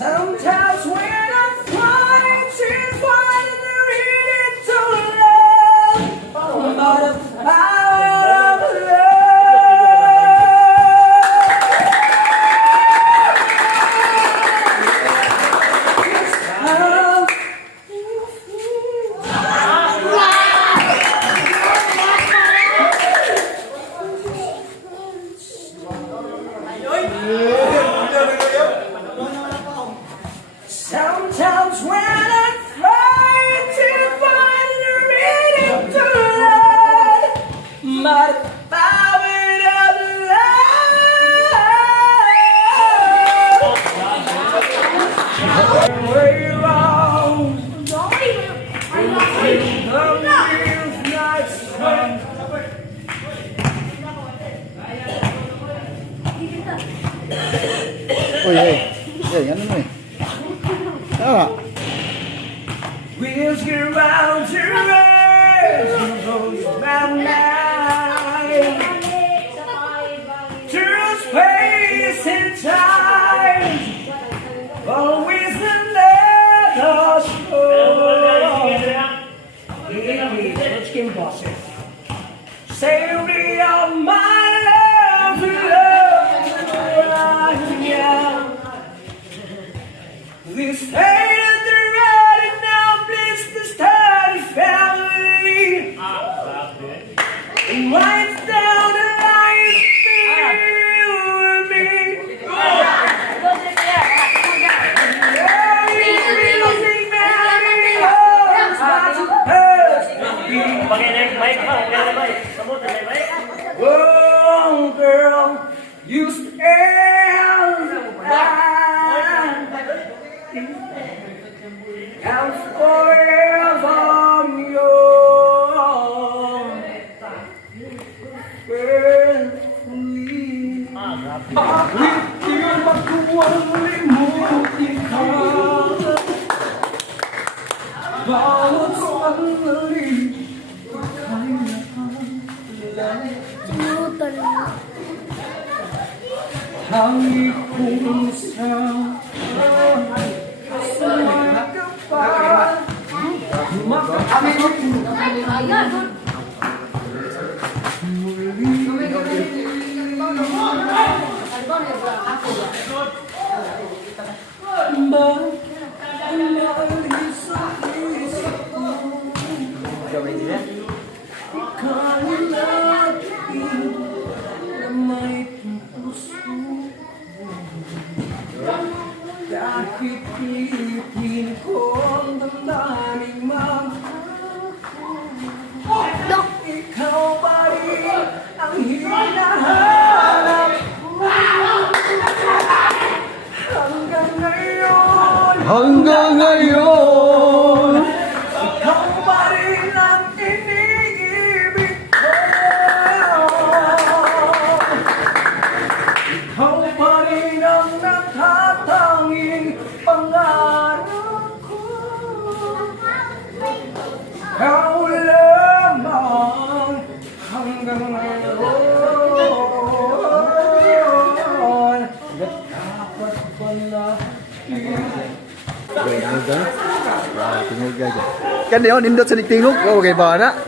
Sometimes when I'm flying, she's flying and reading to love. But the power of sometimes when I'm trying to find a reading to love, but the power of love. Way wrong. The wheels not strong. Uy, ano mo eh? Tama. Wheels get round to race goes my mind through space and time, always let us go. Let's get boses. Say me all my love, yeah. This pain is the road and now bliss the study family. And winds down the line, feel me. Music melody, oh, girl, you stand and forever yours. Bakit di magkuwalimutin ka? Bawat sandali ika'y nakakilala. Hangin kong sa kapal kahit pilitin ko ang damdaming ikaw pa rin ang hinahanap hanggang ngayon. Hanggang ngayon. Ikaw pa rin ang iniibig ko. Ikaw pa rin ang natatanging pangarap ko. Ikaw lamang hanggang ngayon. Dapat pala Tingog guys. Kan dia nindot sa tingog. Okay ba na?